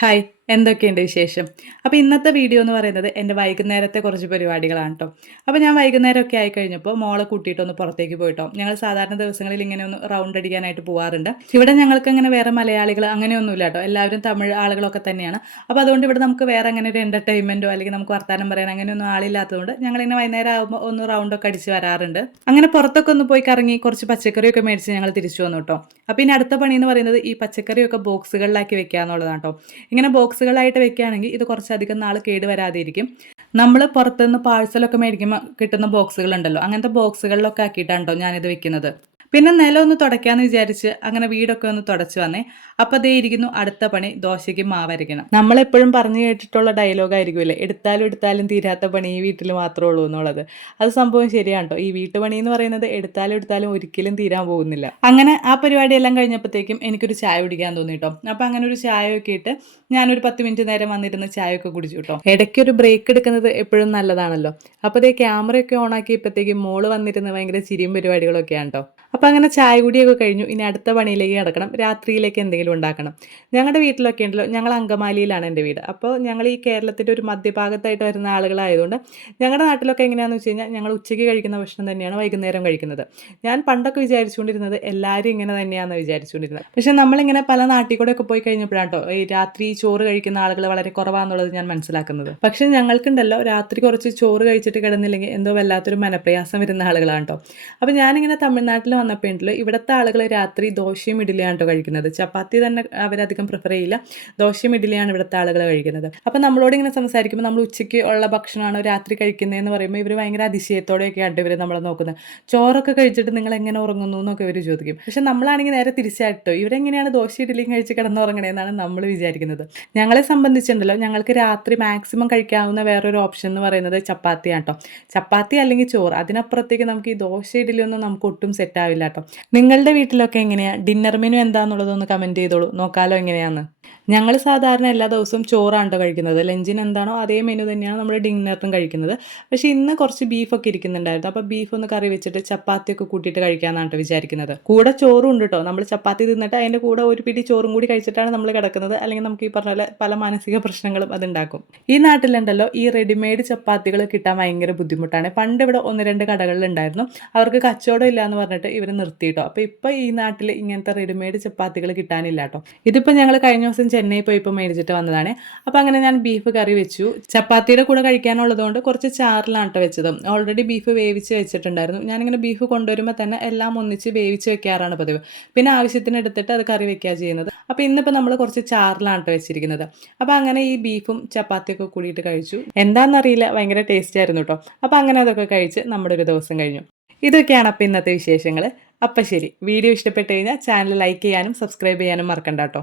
Hi, എന്തൊക്കെയുണ്ട് വിശേഷം? അപ്പോൾ ഇന്നത്തെ വീഡിയോ എന്ന് പറയുന്നത് എൻ്റെ വൈകുന്നേരത്തെ കുറച്ച് പരിപാടികളാണ് ട്ടോ. അപ്പോൾ ഞാൻ വൈകുന്നേരമൊക്കെ ആയിക്കഴിഞ്ഞപ്പോൾ മോളെ കൂട്ടിയിട്ടൊന്ന് പുറത്തേക്ക് പോയിട്ടോ. ഞങ്ങൾ സാധാരണ ദിവസങ്ങളിൽ ഇങ്ങനെ ഒന്ന് റൗണ്ട് അടിക്കാനായിട്ട് പോവാറുണ്ട്. ഇവിടെ ഞങ്ങൾക്കങ്ങനെ വേറെ മലയാളികൾ അങ്ങനെയൊന്നുമില്ല ട്ടോ. എല്ലാവരും തമിഴ് ആളുകളൊക്കെ തന്നെയാണ്. അപ്പോൾ അതുകൊണ്ട് ഇവിടെ നമുക്ക് വേറെ അങ്ങനെ ഒരു എൻ്റർടൈൻമെൻറ്റോ അല്ലെങ്കിൽ നമുക്ക് വർത്താനം പറയാൻ അങ്ങനെയൊന്നും ആളില്ലാത്തതുകൊണ്ട് ഞങ്ങളിങ്ങനെ വൈകുന്നേരം ആകുമ്പോൾ ഒന്ന് റൗണ്ടൊക്കെ അടിച്ച് വരാറുണ്ട്. അങ്ങനെ പുറത്തൊക്കെ ഒന്ന് പോയി കറങ്ങി കുറച്ച് പച്ചക്കറിയൊക്കെ മേടിച്ച് ഞങ്ങൾ തിരിച്ചു വന്നു ട്ടോ. അപ്പോൾ ഇനി അടുത്ത പണി എന്ന് പറയുന്നത് ഈ പച്ചക്കറിയൊക്കെ ബോക്സുകളിലാക്കി വെക്കുക എന്നുള്ളതാണ് ട്ടോ. ഇങ്ങനെ ബോക്സുകളായിട്ട് വെക്കുകയാണെങ്കിൽ ഇത് കുറച്ചധികം നാൾ കേട് വരാതെ ഇരിക്കും. നമ്മൾ പുറത്തുനിന്ന് പാഴ്സലൊക്കെ മേടിക്കുമ്പോൾ കിട്ടുന്ന ബോക്സുകളുണ്ടല്ലോ, അങ്ങനത്തെ ബോക്സുകളിലൊക്കെ ആക്കിയിട്ടാണ് ട്ടോ ഞാനിത് വെക്കുന്നത്. പിന്നെ നിലം ഒന്ന് തുടയ്ക്കാന്ന് വിചാരിച്ച് അങ്ങനെ വീടൊക്കെ ഒന്ന് തുടച്ച് വന്നേ. അപ്പോൾ ദേ ഇരിക്കുന്നു അടുത്ത പണി, ദോശയ്ക്ക് മാവരയ്ക്കണം. നമ്മളെപ്പോഴും പറഞ്ഞു കേട്ടിട്ടുള്ള ഡയലോഗായിരിക്കുമല്ലേ, എടുത്താലും എടുത്താലും തീരാത്ത പണി ഈ വീട്ടിൽ മാത്രമേ ഉള്ളൂ എന്നുള്ളത്. അത് സംഭവം ശരിയാണ് ട്ടോ. ഈ വീട്ടുപണി എന്ന് പറയുന്നത് എടുത്താലും എടുത്താലും ഒരിക്കലും തീരാൻ പോകുന്നില്ല. അങ്ങനെ ആ പരിപാടിയെല്ലാം കഴിഞ്ഞപ്പോഴത്തേക്കും എനിക്കൊരു ചായ കുടിക്കാൻ തോന്നി ട്ടോ. അപ്പോൾ അങ്ങനെ ഒരു ചായയൊക്കെ ഇട്ട് ഞാനൊരു 10 മിനിറ്റ് നേരം വന്നിരുന്ന് ചായയൊക്കെ കുടിച്ചു കേട്ടോ. ഇടയ്ക്കൊരു ബ്രേക്ക് എടുക്കുന്നത് എപ്പോഴും നല്ലതാണല്ലോ. അപ്പോൾ ദേ ക്യാമറയൊക്കെ ഓണാക്കിയപ്പോഴത്തേക്കും മോള് വന്നിരുന്ന് ഭയങ്കര ചിരിയും പരിപാടികളൊക്കെയാണ് കേട്ടോ. അപ്പോൾ അങ്ങനെ ചായ കുടിയൊക്കെ കഴിഞ്ഞു. ഇനി അടുത്ത പണിയിലേക്ക് കിടക്കണം, രാത്രിയിലേക്ക് എന്തെങ്കിലും ഉണ്ടാക്കണം. ഞങ്ങളുടെ വീട്ടിലൊക്കെ ഉണ്ടല്ലോ, ഞങ്ങൾ അങ്കമാലിയിലാണ് എൻ്റെ വീട്. അപ്പോൾ ഞങ്ങൾ ഈ കേരളത്തിൻ്റെ ഒരു മധ്യഭാഗത്തായിട്ട് വരുന്ന ആളുകളായതുകൊണ്ട് ഞങ്ങളുടെ നാട്ടിലൊക്കെ എങ്ങനെയാണെന്ന് വെച്ച് കഴിഞ്ഞാൽ ഞങ്ങൾ ഉച്ചയ്ക്ക് കഴിക്കുന്ന ഭക്ഷണം തന്നെയാണ് വൈകുന്നേരം കഴിക്കുന്നത്. ഞാൻ പണ്ടൊക്കെ വിചാരിച്ചുകൊണ്ടിരുന്നത് എല്ലാവരും ഇങ്ങനെ തന്നെയാണെന്ന് വിചാരിച്ചുകൊണ്ടിരുന്നത്. പക്ഷേ നമ്മളിങ്ങനെ പല നാട്ടിൽ കൂടെ ഒക്കെ പോയി കഴിഞ്ഞപ്പോഴാണ് കേട്ടോ ഈ രാത്രി ചോറ് കഴിക്കുന്ന ആളുകൾ വളരെ കുറവാണെന്നുള്ളത് ഞാൻ മനസ്സിലാക്കുന്നത്. പക്ഷേ ഞങ്ങൾക്കുണ്ടല്ലോ രാത്രി കുറച്ച് ചോറ് കഴിച്ചിട്ട് കിടന്നില്ലെങ്കിൽ എന്തോ വല്ലാത്തൊരു മനപ്രയാസം വരുന്ന ആളുകളാണ് കേട്ടോ. അപ്പോൾ ഞാനിങ്ങനെ തമിഴ്നാട്ടിൽ വന്നപ്പോൾ ഉണ്ടല്ലോ ഇവിടുത്തെ ആളുകൾ രാത്രി ദോശയും ഇഡ്ഡലിയാണ് കേട്ടോ കഴിക്കുന്നത്. ചപ്പാത്തി തന്നെ അവരധികം പ്രിഫർ ചെയ്യില്ല, ദോശയും ഇഡ്ഡലിയാണ് ഇവിടുത്തെ ആളുകൾ കഴിക്കുന്നത്. അപ്പോൾ നമ്മളോട് ഇങ്ങനെ സംസാരിക്കുമ്പോൾ നമ്മൾ ഉച്ചയ്ക്ക് ഉള്ള ഭക്ഷണമാണോ രാത്രി കഴിക്കുന്നതെന്ന് പറയുമ്പോൾ ഇവർ ഭയങ്കര അതിശയത്തോടെയൊക്കെയാണ് ഇവർ നമ്മളെ നോക്കുന്നത്. ചോറൊക്കെ കഴിച്ചിട്ട് നിങ്ങൾ എങ്ങനെ ഉറങ്ങുന്നു എന്നൊക്കെ ഇവർ ചോദിക്കും. പക്ഷെ നമ്മളാണെങ്കിൽ നേരെ തിരിച്ചായിട്ടോ, ഇവരെങ്ങനെയാണ് ദോശ ഇഡ്ഡലിയും കഴിച്ച് കിടന്നുറങ്ങണേന്നാണ് നമ്മൾ വിചാരിക്കുന്നത്. ഞങ്ങളെ സംബന്ധിച്ചുണ്ടല്ലോ ഞങ്ങൾക്ക് രാത്രി മാക്സിമം കഴിക്കാവുന്ന വേറൊരു ഓപ്ഷൻ എന്ന് പറയുന്നത് ചപ്പാത്തിയാണ് കേട്ടോ. ചപ്പാത്തി അല്ലെങ്കിൽ ചോറ്, അതിനപ്പുറത്തേക്ക് നമുക്ക് ഈ ദോശ ഇഡ്ഡലിയൊന്നും നമുക്ക് ഒട്ടും സെറ്റ് ആവില്ല കേട്ടോ. നിങ്ങളുടെ വീട്ടിലൊക്കെ എങ്ങനെയാണ്, ഡിന്നർ മെനു എന്താണെന്നുള്ളതൊന്ന് കമൻറ്റ് ചെയ്തോളൂ, നോക്കാലോ എങ്ങനെയാന്ന്. ഞങ്ങൾ സാധാരണ എല്ലാ ദിവസവും ചോറാണ് ട്ടോ കഴിക്കുന്നത്. ലഞ്ചിന് എന്താണോ അതേ മെനു തന്നെയാണ് നമ്മൾ ഡിന്നറിനും കഴിക്കുന്നത്. പക്ഷേ ഇന്ന് കുറച്ച് ബീഫൊക്കെ ഇരിക്കുന്നുണ്ടായിരുന്നു. അപ്പോൾ ബീഫ് ഒന്ന് കറി വെച്ചിട്ട് ചപ്പാത്തിയൊക്കെ കൂട്ടിയിട്ട് കഴിക്കാമെന്നാണ് ട്ടോ വിചാരിക്കുന്നത്. കൂടെ ചോറും ഉണ്ട് കേട്ടോ. നമ്മൾ ചപ്പാത്തി തിന്നിട്ട് അതിൻ്റെ കൂടെ ഒരു പിടി ചോറും കൂടി കഴിച്ചിട്ടാണ് നമ്മൾ കിടക്കുന്നത്. അല്ലെങ്കിൽ നമുക്ക് ഈ പറഞ്ഞ പോലെ പല മാനസിക പ്രശ്നങ്ങളും അതുണ്ടാക്കും. ഈ നാട്ടിലുണ്ടല്ലോ ഈ റെഡിമെയ്ഡ് ചപ്പാത്തികൾ കിട്ടാൻ ഭയങ്കര ബുദ്ധിമുട്ടാണ്. പണ്ട് ഇവിടെ 1-2 കടകളിലുണ്ടായിരുന്നു. അവർക്ക് കച്ചവടം ഇല്ല എന്ന് പറഞ്ഞിട്ട് ഇവർ നിർത്തിയിട്ടോ. അപ്പോൾ ഇപ്പോൾ ഈ നാട്ടിൽ ഇങ്ങനത്തെ റെഡിമെയ്ഡ് ചപ്പാത്തികൾ കിട്ടാനില്ല കേട്ടോ. ഇതിപ്പോൾ ഞങ്ങൾ കഴിഞ്ഞ ദിവസം ചെന്നൈ പോയപ്പോൾ മേടിച്ചിട്ട് വന്നതാണ്. അപ്പോൾ അങ്ങനെ ഞാൻ ബീഫ് കറി വെച്ചു. ചപ്പാത്തിയുടെ കൂടെ കഴിക്കാനുള്ളതുകൊണ്ട് കുറച്ച് ചാറിലാണ് ട്ടോ വെച്ചത്. ഓൾറെഡി ബീഫ് വേവിച്ച് വെച്ചിട്ടുണ്ടായിരുന്നു. ഞാനിങ്ങനെ ബീഫ് കൊണ്ടുവരുമ്പോൾ തന്നെ എല്ലാം ഒന്നിച്ച് വേവിച്ച് വെക്കാറാണ് പതിവ്. പിന്നെ ആവശ്യത്തിന് എടുത്തിട്ട് അത് കറി വെക്കുക ചെയ്യുന്നത്. അപ്പോൾ ഇന്നിപ്പോൾ നമ്മൾ കുറച്ച് ചാറിലാണ് ട്ടോ വെച്ചിരിക്കുന്നത്. അപ്പോൾ അങ്ങനെ ഈ ബീഫും ചപ്പാത്തിയൊക്കെ കൂടിയിട്ട് കഴിച്ചു. എന്താണെന്നറിയില്ല, ഭയങ്കര ടേസ്റ്റ് ആയിരുന്നു കേട്ടോ. അപ്പോൾ അങ്ങനെ അതൊക്കെ കഴിച്ച് നമ്മുടെ ഒരു ദിവസം കഴിഞ്ഞു. ഇതൊക്കെയാണ് അപ്പോൾ ഇന്നത്തെ വിശേഷങ്ങൾ. അപ്പം ശരി, വീഡിയോ ഇഷ്ടപ്പെട്ട് കഴിഞ്ഞാൽ ചാനൽ ലൈക്ക് ചെയ്യാനും സബ്സ്ക്രൈബ് ചെയ്യാനും മറക്കണ്ട കേട്ടോ.